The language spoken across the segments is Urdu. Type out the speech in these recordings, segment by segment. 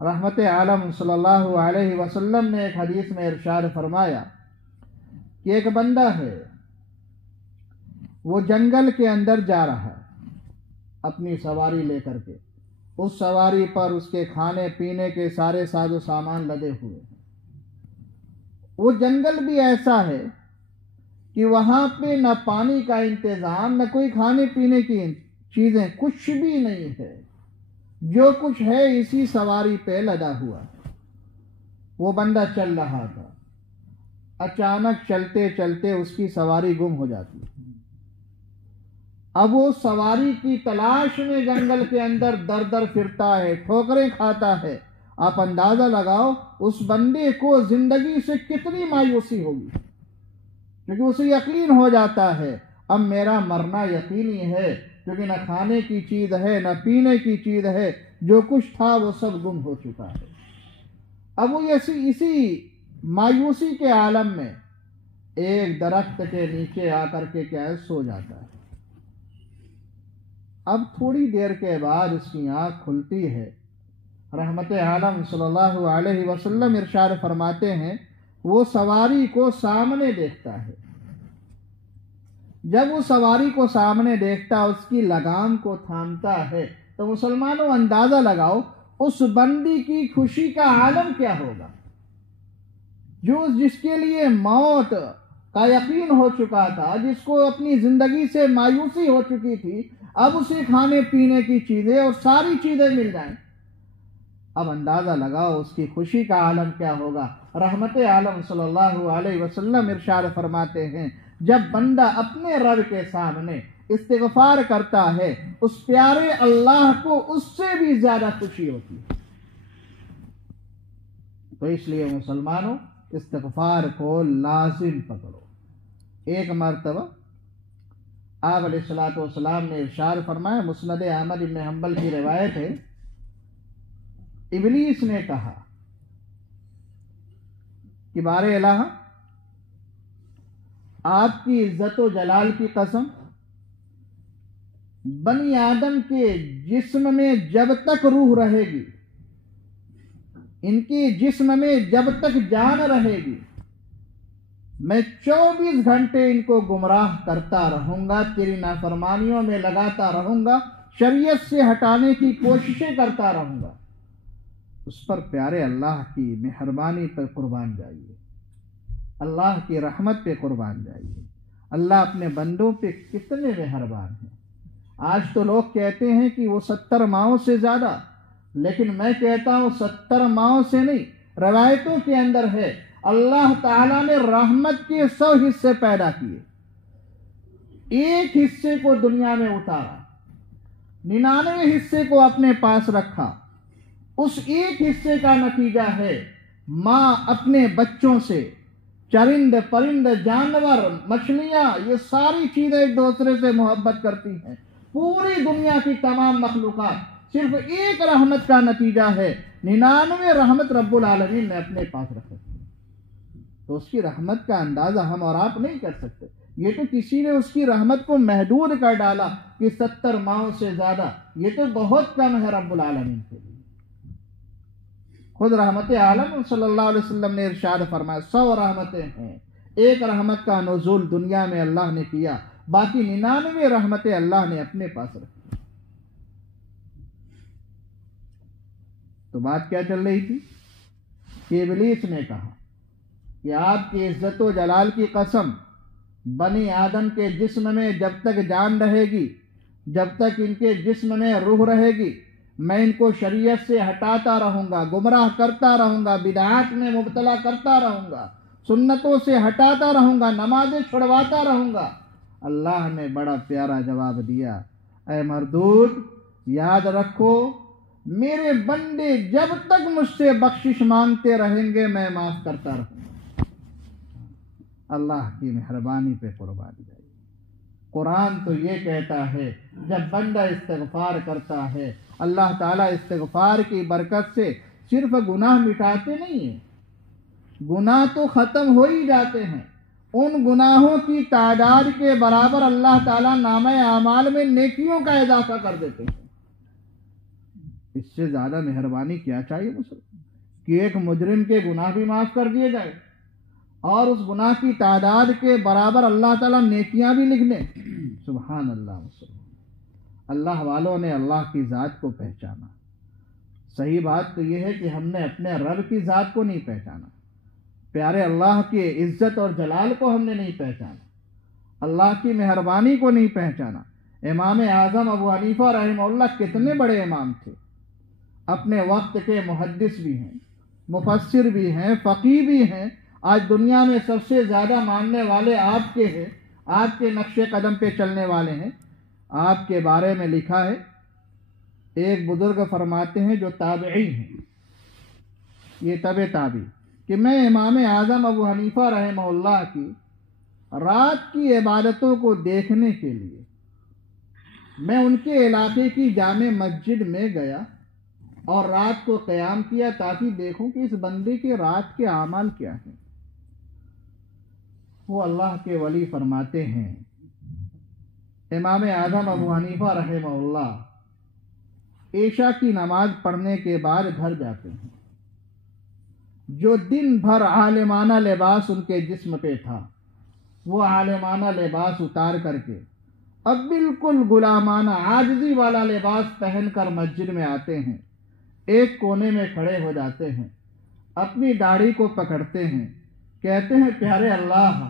رحمت عالم صلی اللہ علیہ وسلم نے ایک حدیث میں ارشاد فرمایا کہ ایک بندہ ہے، وہ جنگل کے اندر جا رہا ہے اپنی سواری لے کر کے، اس سواری پر اس کے کھانے پینے کے سارے ساز و سامان لدے ہوئے ہیں۔ وہ جنگل بھی ایسا ہے کہ وہاں پہ نہ پانی کا انتظام، نہ کوئی کھانے پینے کی چیزیں، کچھ بھی نہیں ہے، جو کچھ ہے اسی سواری پہ لدا ہوا ہے۔ وہ بندہ چل رہا تھا، اچانک چلتے چلتے اس کی سواری گم ہو جاتی ہے۔ اب وہ سواری کی تلاش میں جنگل کے اندر در در پھرتا ہے، ٹھوکریں کھاتا ہے۔ آپ اندازہ لگاؤ اس بندے کو زندگی سے کتنی مایوسی ہوگی، کیونکہ اسے یقین ہو جاتا ہے اب میرا مرنا یقینی ہے، کیونکہ نہ کھانے کی چیز ہے نہ پینے کی چیز ہے، جو کچھ تھا وہ سب گم ہو چکا ہے۔ اب وہ اسی مایوسی کے عالم میں ایک درخت کے نیچے آ کر کے کیا ہے، سو جاتا ہے۔ اب تھوڑی دیر کے بعد اس کی آنکھ کھلتی ہے۔ رحمت عالم صلی اللہ علیہ وسلم ارشاد فرماتے ہیں وہ سواری کو سامنے دیکھتا ہے۔ جب وہ سواری کو سامنے دیکھتا، اس کی لگام کو تھامتا ہے، تو مسلمانوں اندازہ لگاؤ اس بندی کی خوشی کا عالم کیا ہوگا، جس کے لیے موت کا یقین ہو چکا تھا، جس کو اپنی زندگی سے مایوسی ہو چکی تھی، اب اسے کھانے پینے کی چیزیں اور ساری چیزیں مل جائیں۔ اب اندازہ لگاؤ اس کی خوشی کا عالم کیا ہوگا۔ رحمت عالم صلی اللہ علیہ وسلم ارشاد فرماتے ہیں جب بندہ اپنے رب کے سامنے استغفار کرتا ہے، اس پیارے اللہ کو اس سے بھی زیادہ خوشی ہوتی ہے۔ تو اس لیے مسلمانوں استغفار کو لازم پکڑو۔ ایک مرتبہ آپ علیہ الصلوۃ والسلام نے ارشاد فرمایا، مسند احمد بن حنبل کی روایت ہے، ابلیس نے کہا کہ بار الہ، آپ کی عزت و جلال کی قسم، بنی آدم کے جسم میں جب تک روح رہے گی، ان کی جسم میں جب تک جان رہے گی، میں 24 گھنٹے ان کو گمراہ کرتا رہوں گا، تیری نافرمانیوں میں لگاتا رہوں گا، شریعت سے ہٹانے کی کوششیں کرتا رہوں گا۔ اس پر پیارے اللہ کی مہربانی پر قربان جائیے، اللہ کی رحمت پہ قربان جائیے۔ اللہ اپنے بندوں پہ کتنے مہربان ہیں۔ آج تو لوگ کہتے ہیں کہ وہ 70 ماؤں سے زیادہ، لیکن میں کہتا ہوں 70 ماؤں سے نہیں۔ روایتوں کے اندر ہے اللہ تعالیٰ نے رحمت کے 100 حصے پیدا کیے، ایک حصے کو دنیا میں اتارا، 99 حصے کو اپنے پاس رکھا۔ اس ایک حصے کا نتیجہ ہے ماں اپنے بچوں سے، چرند پرند جانور مچھلیاں، یہ ساری چیزیں ایک دوسرے سے محبت کرتی ہیں۔ پوری دنیا کی تمام مخلوقات صرف ایک رحمت کا نتیجہ ہے، 99 رحمت رب العالمین نے اپنے پاس رکھی۔ تو اس کی رحمت کا اندازہ ہم اور آپ نہیں کر سکتے۔ یہ تو کسی نے اس کی رحمت کو محدود کر ڈالا کہ 70 ماؤں سے زیادہ، یہ تو بہت کم ہے رب العالمین کے لیے۔ خود رحمت عالم صلی اللہ علیہ وسلم نے ارشاد فرمایا 100 رحمتیں ہیں، ایک رحمت کا نزول دنیا میں اللہ نے کیا، باقی 99 رحمتیں اللہ نے اپنے پاس رکھی۔ تو بات کیا چل رہی تھی کہ ابلیس نے کہا کہ آپ کی عزت و جلال کی قسم، بنی آدم کے جسم میں جب تک جان رہے گی، جب تک ان کے جسم میں روح رہے گی، میں ان کو شریعت سے ہٹاتا رہوں گا، گمراہ کرتا رہوں گا، بدعات میں مبتلا کرتا رہوں گا، سنتوں سے ہٹاتا رہوں گا، نمازیں چھڑواتا رہوں گا۔ اللہ نے بڑا پیارا جواب دیا، اے مردود یاد رکھو، میرے بندے جب تک مجھ سے بخشش مانگتے رہیں گے میں معاف کرتا رہوں گا۔ اللہ کی مہربانی پہ قربان جائے۔ قرآن تو یہ کہتا ہے جب بندہ استغفار کرتا ہے، اللہ تعالیٰ استغفار کی برکت سے صرف گناہ مٹاتے نہیں ہیں، گناہ تو ختم ہو ہی جاتے ہیں، ان گناہوں کی تعداد کے برابر اللہ تعالیٰ نامہ اعمال میں نیکیوں کا اضافہ کر دیتے ہیں۔ اس سے زیادہ مہربانی کیا چاہیے مسلمان کہ ایک مجرم کے گناہ بھی معاف کر دیے جائے اور اس گناہ کی تعداد کے برابر اللہ تعالیٰ نیکیاں بھی لکھ دیں. سبحان اللہ. مسلمان اللہ والوں نے اللہ کی ذات کو پہچانا. صحیح بات تو یہ ہے کہ ہم نے اپنے رب کی ذات کو نہیں پہچانا, پیارے اللہ کی عزت اور جلال کو ہم نے نہیں پہچانا, اللہ کی مہربانی کو نہیں پہچانا. امام اعظم ابو حنیفہ رحمہ اللہ کتنے بڑے امام تھے, اپنے وقت کے محدث بھی ہیں, مفسر بھی ہیں, فقیہ بھی ہیں. آج دنیا میں سب سے زیادہ ماننے والے آپ کے ہیں, آپ کے نقش قدم پہ چلنے والے ہیں. آپ کے بارے میں لکھا ہے, ایک بزرگ فرماتے ہیں جو تابعی ہیں, یہ تابعی, کہ میں امام اعظم ابو حنیفہ رحمہ اللہ کی رات کی عبادتوں کو دیکھنے کے لیے میں ان کے علاقے کی جامع مسجد میں گیا اور رات کو قیام کیا تاکہ دیکھوں کہ اس بندے کے رات کے اعمال کیا ہیں. وہ اللہ کے ولی فرماتے ہیں, امام اعظم ابو حنیفہ رحمہ اللہ عشاء کی نماز پڑھنے کے بعد گھر جاتے ہیں. جو دن بھر عالمانہ لباس ان کے جسم پہ تھا وہ عالمانہ لباس اتار کر کے اب بالکل غلامانہ عاجزی والا لباس پہن کر مسجد میں آتے ہیں. ایک کونے میں کھڑے ہو جاتے ہیں, اپنی داڑھی کو پکڑتے ہیں, کہتے ہیں پیارے اللہ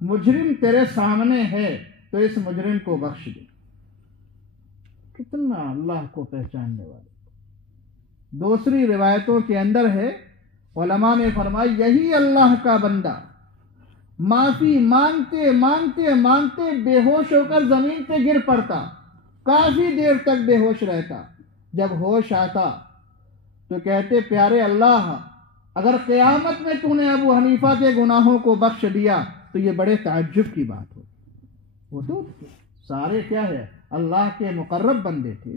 مجرم تیرے سامنے ہے تو اس مجرم کو بخش دے. کتنا اللہ کو پہچاننے والے. دوسری روایتوں کے اندر ہے, علماء نے فرمایا یہی اللہ کا بندہ معافی مانگتے مانگتے مانگتے بے ہوش ہو کر زمین پہ گر پڑتا, کافی دیر تک بے ہوش رہتا. جب ہوش آتا تو کہتے پیارے اللہ اگر قیامت میں تو نے ابو حنیفہ کے گناہوں کو بخش دیا تو یہ بڑے تعجب کی بات ہو. وہ تو سارے کیا ہے اللہ کے مقرب بندے تھے,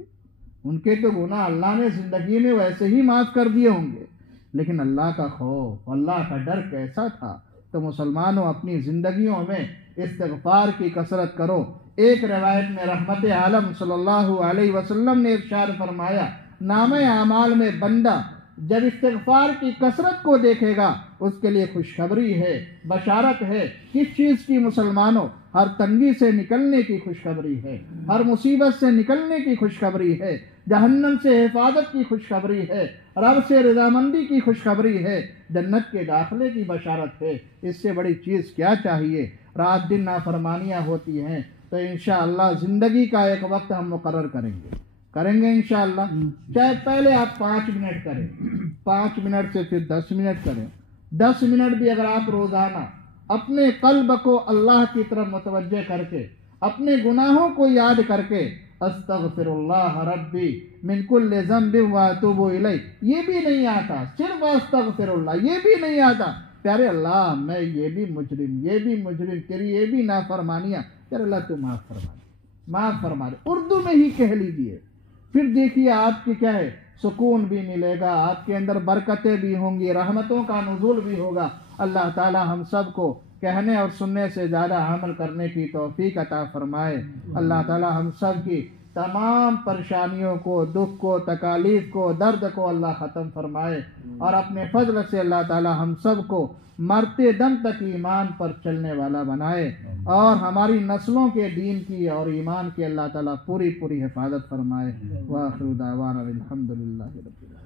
ان کے تو گناہ اللہ نے زندگی میں ویسے ہی معاف کر دیے ہوں گے, لیکن اللہ کا خوف, اللہ کا ڈر کیسا تھا. تو مسلمانوں اپنی زندگیوں میں استغفار کی کثرت کرو. ایک روایت میں رحمت عالم صلی اللہ علیہ وسلم نے ارشاد فرمایا, نامہ اعمال میں بندہ جب استغفار کی کثرت کو دیکھے گا اس کے لیے خوشخبری ہے, بشارت ہے. کس چیز کی مسلمانوں؟ ہر تنگی سے نکلنے کی خوشخبری ہے, ہر مصیبت سے نکلنے کی خوشخبری ہے, جہنم سے حفاظت کی خوشخبری ہے, رب سے رضامندی کی خوشخبری ہے, جنت کے داخلے کی بشارت ہے. اس سے بڑی چیز کیا چاہیے؟ رات دن نافرمانیاں ہوتی ہیں تو انشاءاللہ زندگی کا ایک وقت ہم مقرر کریں گے انشاءاللہ. چاہے پہلے آپ 5 منٹ کریں, 5 منٹ سے پھر 10 منٹ کریں, 10 منٹ بھی اگر آپ روزانہ اپنے قلب کو اللہ کی طرف متوجہ کر کے اپنے گناہوں کو یاد کر کے استغفر اللہ ربی من کل ذنب واتوب الیہ, یہ بھی نہیں آتا, صرف استغفر اللہ یہ بھی نہیں آتا, پیارے اللہ میں یہ بھی مجرم تیری یہ بھی نافرمانیاں, پیارے اللہ تو معاف فرما دے. اردو میں ہی کہہ لیجئے, پھر دیکھیے آپ کی کیا ہے سکون بھی ملے گا, آپ کے اندر برکتیں بھی ہوں گی, رحمتوں کا نزول بھی ہوگا. اللہ تعالی ہم سب کو کہنے اور سننے سے زیادہ عمل کرنے کی توفیق عطا فرمائے. اللہ تعالی ہم سب کی تمام پریشانیوں کو, دکھ کو, تکالیف کو, درد کو اللہ ختم فرمائے, اور اپنے فضل سے اللہ تعالی ہم سب کو مرتے دم تک ایمان پر چلنے والا بنائے, اور ہماری نسلوں کے دین کی اور ایمان کی اللہ تعالی پوری حفاظت فرمائے. وآخر دعوانا الحمدللہ رب العالمین.